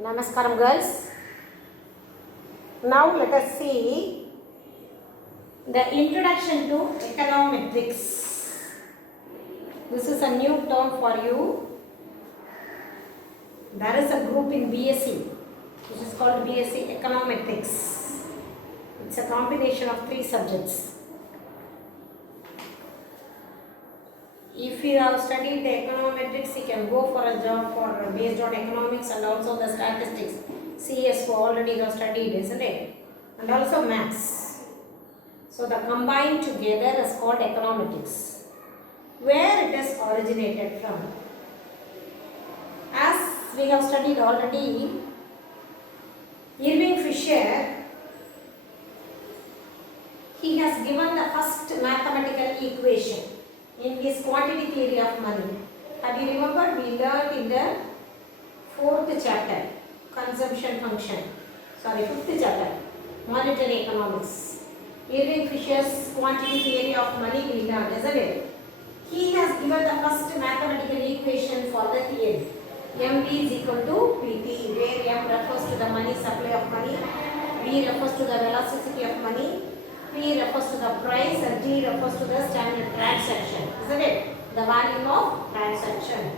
Namaskaram girls. Now let us see the introduction to econometrics. This is a new term for you. There is a group in BSc which is called BSc Econometrics. It's a combination of 3 subjects. If you have studied the econometrics, you can go for a job based on economics and also the statistics. CSO already you have studied, isn't it? And also maths. So the combined together is called econometrics. Where it is originated from? As we have studied already, Irving Fisher, he has given the first mathematical equation in his quantity theory of money. Have you remembered? We learned in the 4th chapter, consumption function. Sorry, 5th chapter, monetary economics. Irving Fisher's quantity theory of money we learned, isn't it? He has given the first mathematical equation for the theory. MV is equal to PT, where M refers to the money, supply of money, V refers to the velocity of money, P refers to the price, and T refers to the standard transaction, isn't it? The volume of transaction.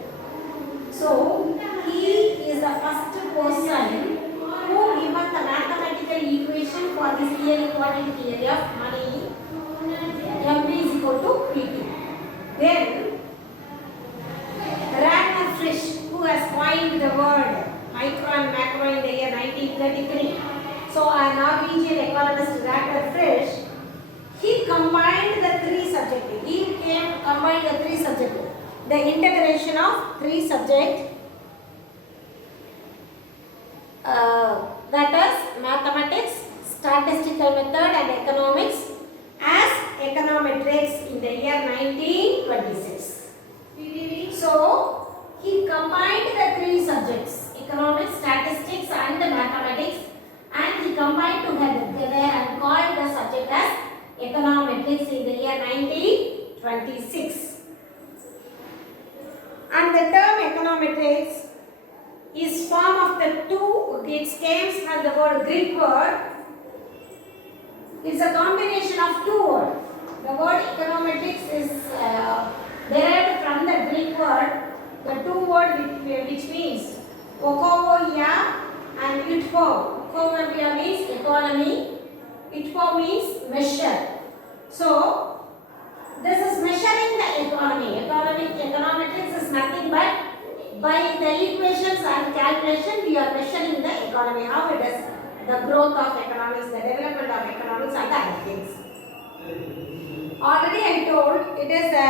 So, he is the first person who given the mathematical equation for this theory, quantity theory of money. MV is equal to PT. Then, Ragnar Frisch, who has coined the word micro and macro in the year 1933. So, a Norwegian economist, Ragnar Frisch, he combined the 3 subjects. He combined the 3 subjects. The integration of 3 subjects, that is mathematics, statistical method and economics as econometrics in the year 1926. So, he combined the 3 subjects, economics, statistics and mathematics, and he combined together and called the subject as econometrics in the year 1926. And the term econometrics is form of the 2, it comes from the word Greek word. It's a combination of 2 words. The word econometrics is derived from the Greek word, the 2 words which means okovoia and itpo. Okovoia means economy, itpo means measure. So, this is measuring the economy. Econometrics is nothing but by the equations and calculation we are measuring the economy, how it is, the growth of economics, the development of economics and other things. Already I told it is a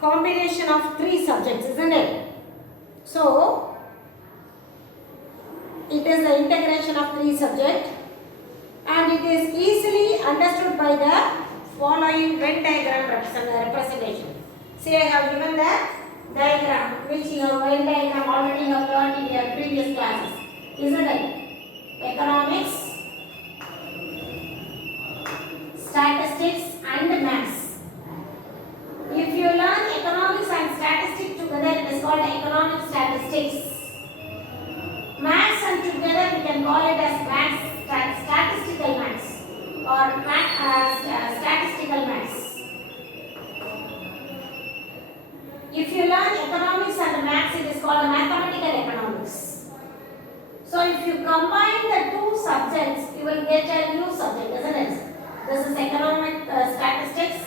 combination of 3 subjects, isn't it? So, it is the integration of 3 subjects and it is easily understood by the following Venn diagram representation. See, I have given the diagram which you have Venn diagram already have learned in your previous classes, isn't it? Economics, statistics and maths. If you learn economics and statistics together, it is called economic statistics. Maths and together we can call it as maths, statistical maths or statistical maths. If you learn economics and maths, it is called mathematical economics. So if you combine the 2 subjects, you will get a new subject, isn't it? This is economic statistics,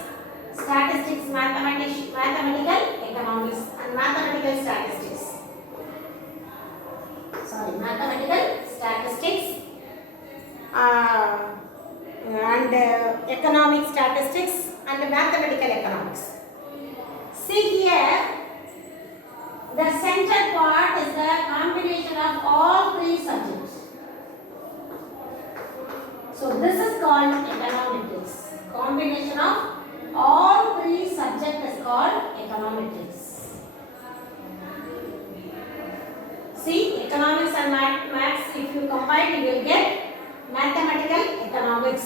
mathematical economics and mathematical statistics. Sorry, mathematical statistics and economic statistics and mathematical economics. See here, the center part is the combination of all 3 subjects. So this is called econometrics. Combination of all 3 subjects is called econometrics. See, economics and maths, if you combine, you will get mathematical economics.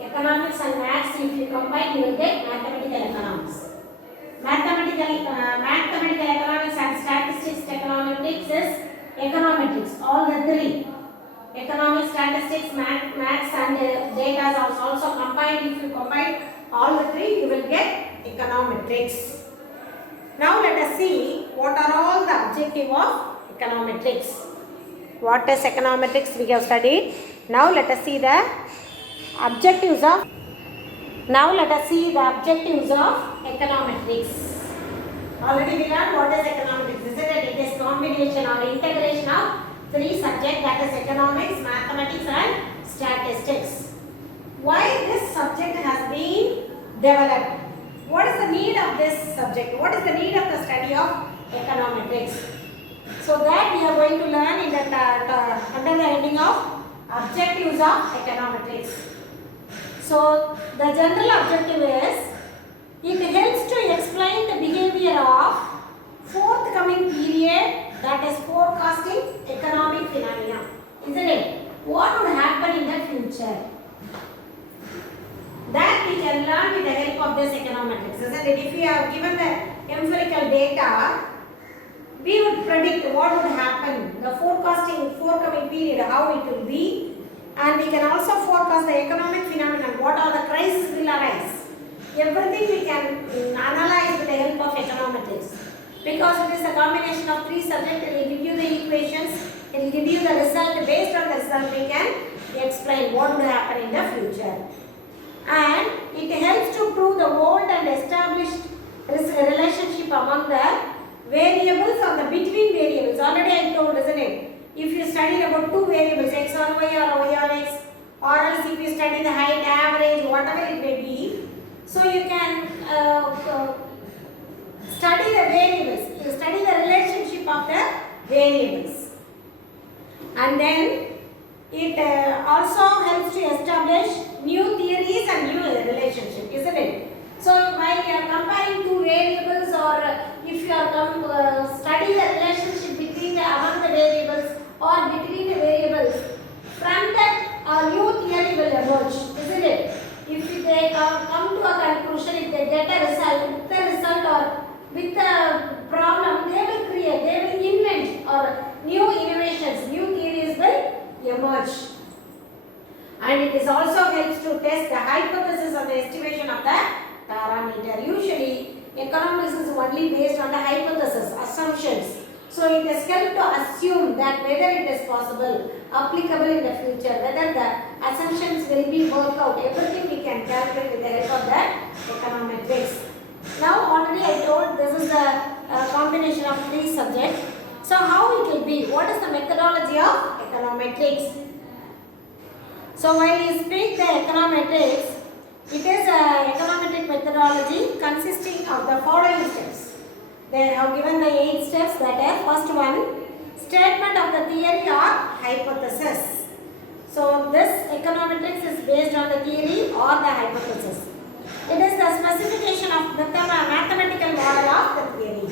Economics and maths, if you combine, you will get mathematical economics. Mathematical economics and statistics econometrics is econometrics, all the three. Economics, statistics, maths and data are also combined. If you combine all the three, you will get econometrics. Now let us see what are all the objective of econometrics. What is econometrics we have studied. Now let us see the objectives of econometrics. Already we learned what is econometrics, isn't it? It is combination or integration of three subjects, that is economics, mathematics and statistics. Why this subject has been developed? What is the need of this subject? What is the need of the study of econometrics? So that we are going to learn in the under the heading of objectives of econometrics. So the general objective is it helps to explain the behavior of forthcoming period, that is forecasting economic phenomena, isn't it? What would happen in the future? That we can learn with the help of this econometrics, isn't it? If we are given the empirical data, we would predict what would happen, the forecasting forthcoming period, how it will be, and we can also forecast the economic phenomenon, what are the crises will arise. Everything we can analyze with the help of econometrics. Because it is a combination of three subjects, it will give you the equations, it will give you the result. Based on the result, we can explain what will happen in the future. And it helps to prove the old and established relationship among the variables or the between variables. Already I told, isn't it? If you study about two variables, x on y or y on x, or else if you study the height, average, whatever it may be, so you can study the variables, you study the relationship of the variables. And then it also helps to establish new theories and new relationship, isn't it? So while you are comparing two variables, or if you are study the relationship between among the variables or between the variables, from that a new theory will emerge, isn't it? If they come to a conclusion, if they get a result, with the result or with the problem, they will create, they will invent or new innovations, new theories will emerge. And it is also helps to test the hypothesis or the estimation of the parameter. Usually, economics is only based on the hypothesis, assumptions. So it is helped to assume that whether it is possible, applicable in the future, whether the assumptions will be worked out. Everything we can calculate with the help of the econometrics. Now already I told this is a combination of three subjects. So how it will be? What is the methodology of econometrics? So while you speak the econometrics, it is an econometric methodology consisting of the following steps. They have given the 8 steps, that is first one, statement of the theory or hypothesis. So this econometrics is based on the theory or the hypothesis. It is the specification of the mathematical model of the theory.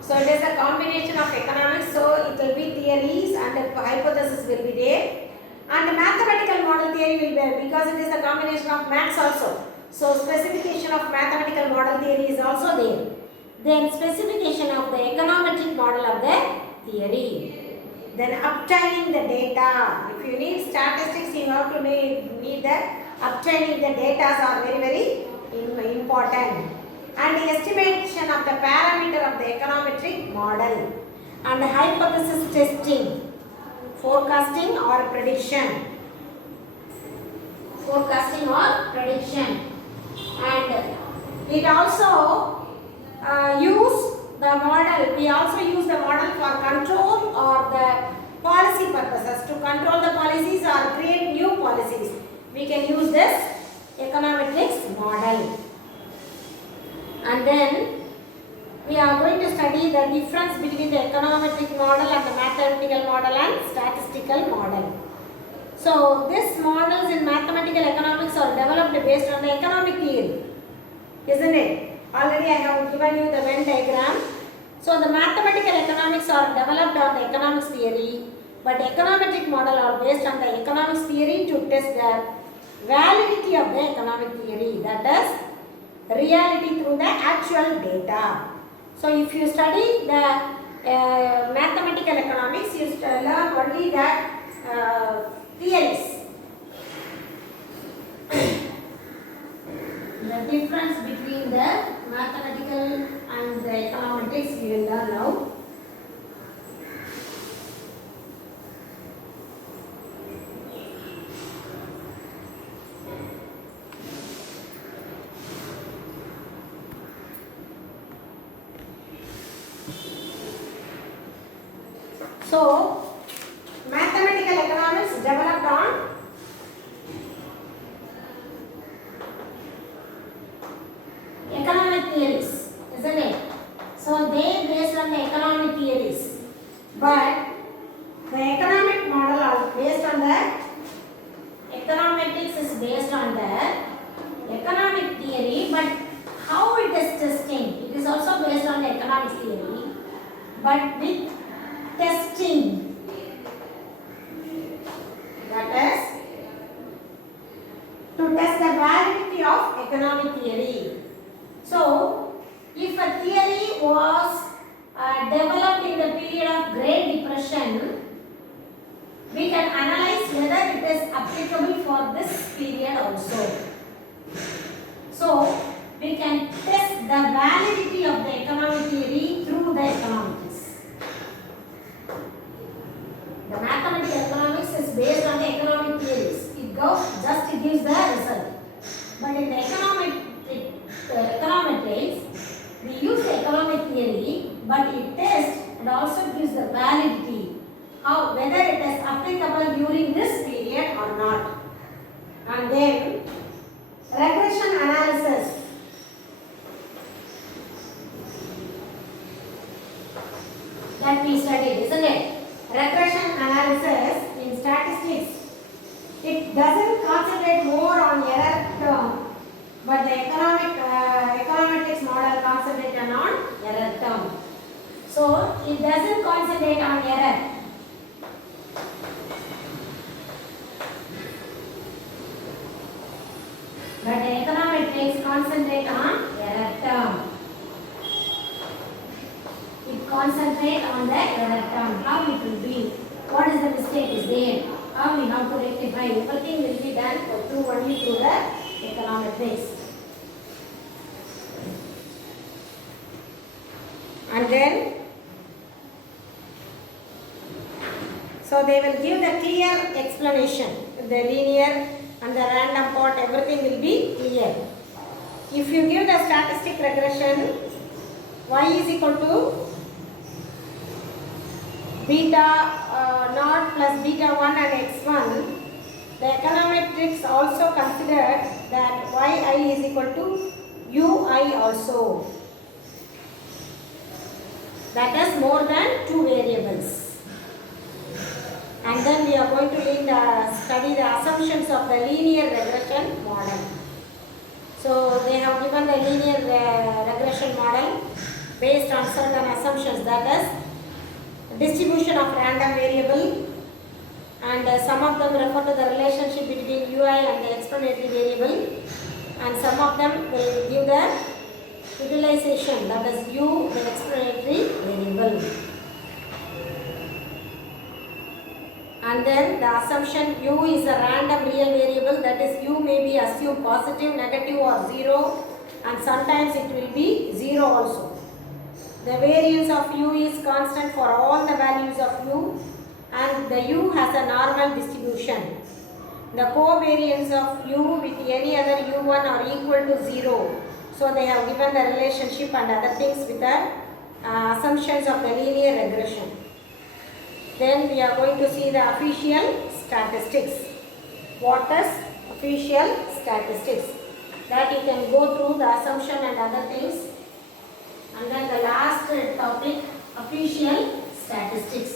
So it is a combination of economics, so it will be theories and the hypothesis will be there. And the mathematical model theory will be there because it is a combination of maths also. So specification of mathematical model theory is also there. Then specification of the econometric model of the theory. Then obtaining the data. If you need statistics, you have to need that. Obtaining the data are very important. And the estimation of the parameter of the econometric model. And the hypothesis testing. Forecasting or prediction. Forecasting or prediction. And it also use the model. We also use the model for control or the policy purposes. To control the policies or create new policies, we can use this econometrics model. And then we are going to study the difference between the econometric model and the mathematical model and statistical model. So these models in mathematical economics are developed based on the economic theory, isn't it? Already I have given you the Venn diagram. So the mathematical economics are developed on the economics theory, but econometric model are based on the economics theory to test the validity of the economic theory, that is reality through the actual data. So if you study the mathematical economics, you learn only the theories. The difference between the mathematical and the econometrics we will learn now. So, mathematical economics developed on economic theories, isn't it? So, they based on the economic theories, but the economic model are based on the econometrics is based on the economic theory, but how it is testing, it is also based on the economic theory, but with testing, that is to test the validity of economic theory. So, if a theory was developed in the period of Great Depression, we can analyze whether it is applicable for this period also. So, we can test the validity of the economic theory through the economics. The mathematical economics is based on the economic theories. It gives the result. But in the econometrics, we use the economic theory, but it tests and also gives the validity, whether it is applicable during this period or not. And then regression analysis. That we studied, isn't it? Regression analysis in statistics, it doesn't concentrate more on error term, but the econometrics model concentrates on error term. So it doesn't concentrate on error. But the econometrics concentrate on error term. It concentrates on the error term, how it will be, what is the mistake is there, how we have to rectify. Everything will be done only through the econometrics. And then, so they will give the clear explanation, the linear and the random part, everything will be clear. If you give the statistic regression, y is equal to beta naught plus beta 1 and x1, the econometrics also considered that yi is equal to ui also. That is more than 2 variables. And then we are going to study the assumptions of the linear regression model. So they have given the linear regression model based on certain assumptions, that is distribution of random variable, and some of them refer to the relationship between ui and the explanatory variable, and some of them will give the utilization, that is u, the explanatory variable. And then the assumption u is a random real variable, that is u may be assumed positive, negative or 0, and sometimes it will be 0 also. The variance of u is constant for all the values of u, and the u has a normal distribution. The covariance of u with any other u1 are equal to 0. So they have given the relationship and other things with the assumptions of the linear regression. Then we are going to see the official statistics. What is official statistics? That you can go through the assumption and other things. And then the last topic, official statistics.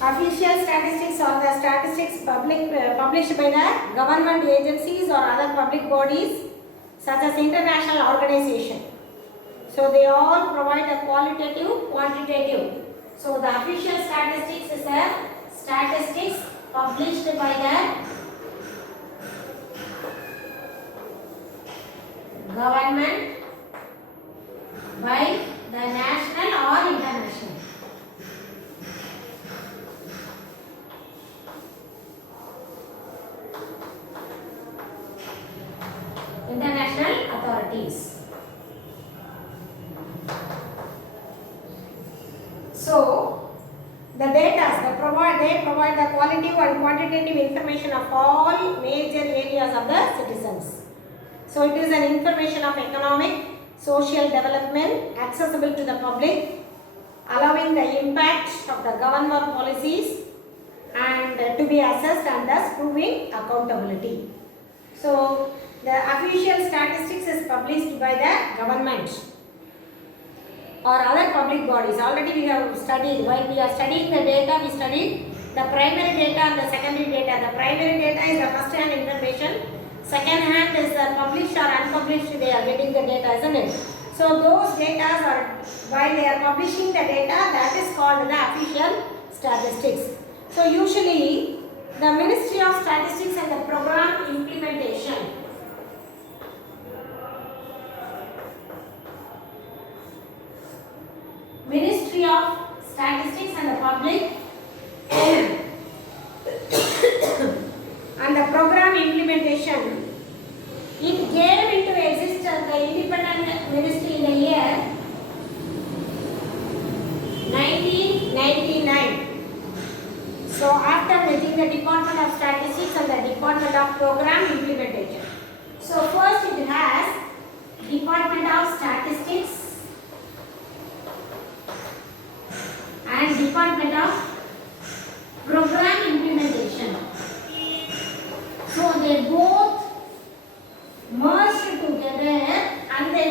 Official statistics are the statistics published by the government agencies or other public bodies such as international organization. So they all provide a qualitative, quantitative. So the official statistics is a statistics published by the government, by the national or international. International authorities. So the data they provide the qualitative and quantitative information of all major areas of the citizens. So it is an information of economic, social development accessible to the public, allowing the impact of the government policies and to be assessed and thus proving accountability. So the official statistics is published by the government or other public bodies. Already we have studied, while we are studying the data, we studied the primary data and the secondary data. The primary data is the first hand information, second hand is the published or unpublished, they are getting the data, isn't it? So those data are, while they are publishing the data, that is called the official statistics. So usually the Ministry of Statistics and the program implementation, Ministry of Statistics and the public and the program implementation, it gave into existence the independent ministry in the year 1999. So after meeting the Department of Statistics and the Department of Program Implementation. So first it has Department of Statistics and Department of Program Implementation. So they both merged together and they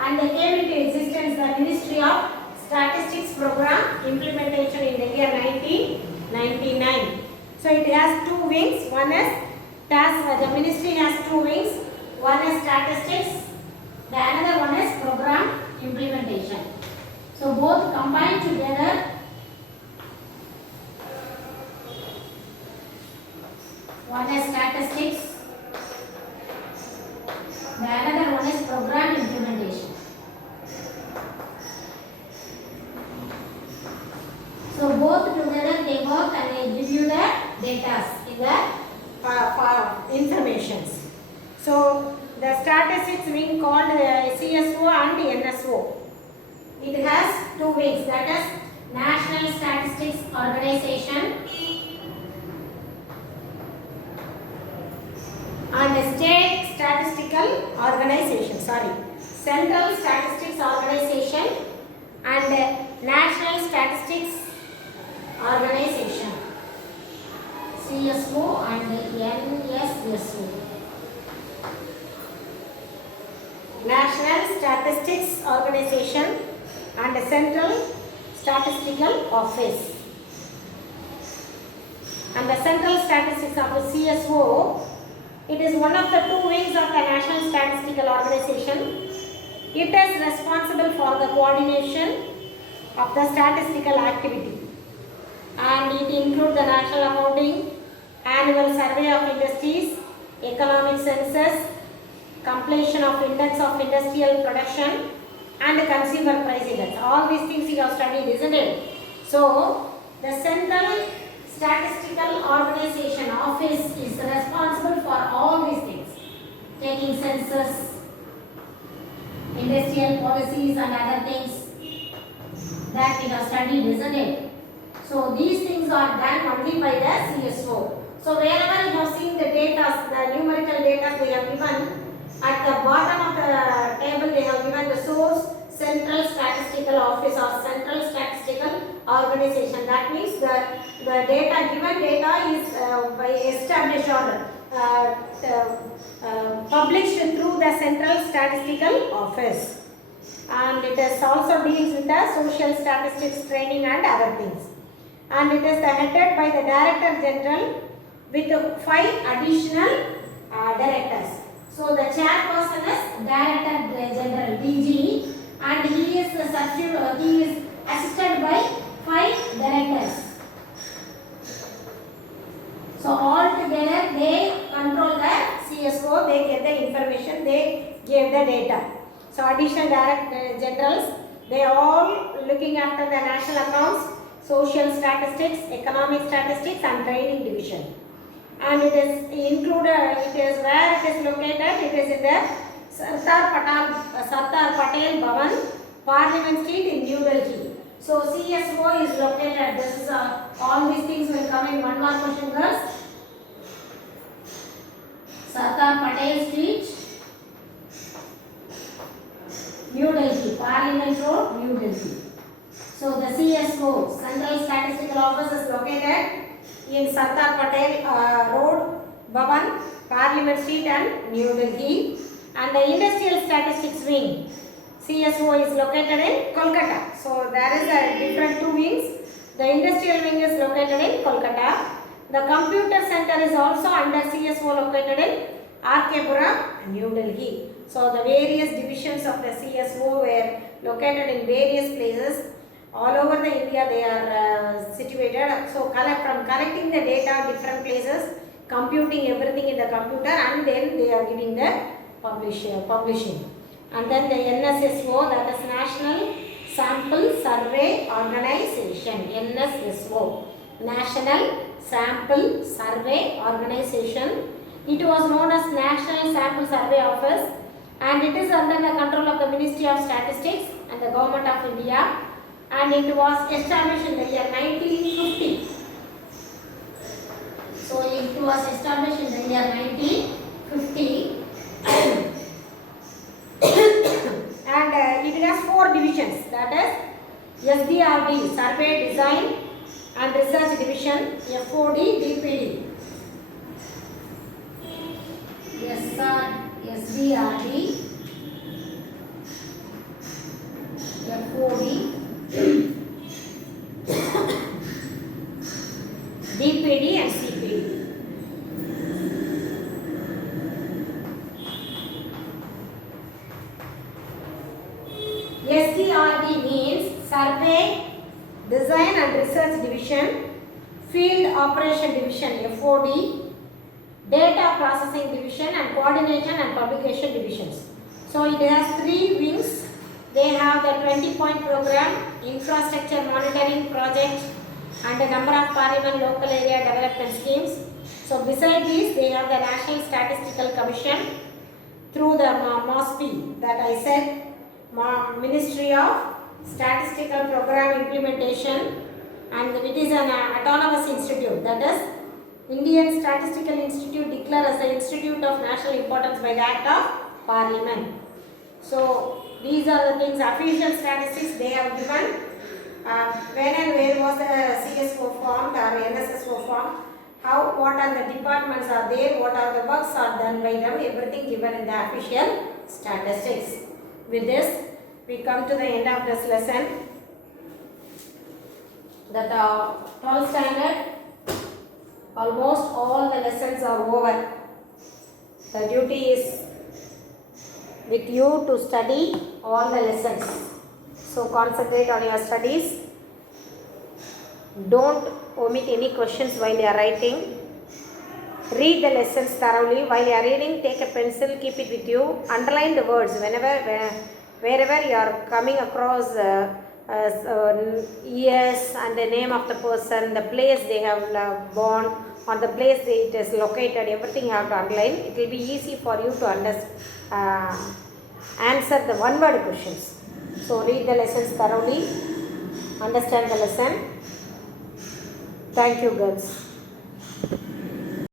and they came into existence the Ministry of Statistics Program Implementation in the year 1999. So it has two wings. One is the ministry has two wings. One is statistics, the another one is program implementation. So both combined together one is statistics, the another one is program implementation. So both together they work and they give you the data in the informations. So the statistics wing called CSO and NSO. It has two wings, that is National Statistics Organization and State Statistical Organization, Central Statistics Organization and National Statistics Organization, CSO and NSSO. National Statistics Organization and Central Statistical Office. And the Central Statistics Office, CSO, it is one of the two wings of the National Statistical Organization. It is responsible for the coordination of the statistical activity, and it includes the national accounting, annual survey of industries, economic census, completion of index of industrial production and consumer price index. All these things you have studied, isn't it? So the Central Statistical Organization Office is responsible for all these things, taking census, industrial policies and other things that we have studied, isn't it? So these things are done only by the CSO. So wherever you have seen the data, the numerical data they have given, at the bottom of the table they have given the source Central Statistical Office or Central Statistical Organization. That means the data, given data is by established or published through the Central Statistical Office, and it is also deals with the social statistics training and other things, and it is headed by the Director General with 5 additional directors. So the chairperson is Director General DG, and he is assisted by 5 directors. So all together they control the CSO, they get the information, they give the data. So additional director generals, they are all looking after the national accounts, social statistics, economic statistics and training division. And it is included, it is where it is located, it is in the Sardar Patel Bhavan, Parliament Street in New Delhi. So CSO is located, this is all these things will come in one more question, girls. Sardar Patel Street, New Delhi, Parliament Road, New Delhi. So the CSO, Central Statistical Office, is located in Sardar Patel Road, Bhavan, Parliament Street and New Delhi. And the Industrial Statistics Wing, CSO, is located in Kolkata. So there is a different 2 wings. The Industrial Wing is located in Kolkata. The Computer Center is also under CSO, located in RK Puram, New Delhi. So the various divisions of the CSO were located in various places. All over the India they are situated. So from collecting the data different places, computing everything in the computer, and then they are giving the publishing. And then the NSSO, that is National Sample Survey Organization. NSSO, National Sample Survey Organization. It was known as National Sample Survey Office, and it is under the control of the Ministry of Statistics and the Government of India, and it was established in the year 1950. So it was established in the year 1950. And it has 4 divisions, that is SDRD, Survey Design and Research Division, FOD, DPD. SDRD, FOD, DPD and CPD. SDRD means Survey, Design and Research Division, Field Operation Division, FOD, Data Processing Division and Coordination and Publication Divisions. So it has 3 wings. They have the 20-point program, infrastructure monitoring project and a number of Parliament local area development schemes. So beside these, they have the National Statistical Commission through the MOSPI, that I said, Ministry of Statistical Program Implementation, and it is an autonomous institute, that is Indian Statistical Institute declared as an institute of national importance by the Act of Parliament. So these are the things, official statistics they have given, when and where was the CSO formed or NSSO formed, what are the departments are there, what are the works are done by them, everything given in the official statistics. With this, we come to the end of this lesson. That 12th standard, almost all the lessons are over. The duty is with you to study all the lessons. So concentrate on your studies. Don't omit any questions while you are writing. Read the lessons thoroughly. While you are reading, take a pencil, keep it with you. Underline the words wherever you are coming across years and the name of the person, the place they have born, or the place it is located, everything you have to underline. It will be easy for you to answer the one-word questions. So read the lessons thoroughly, understand the lesson. Thank you, girls.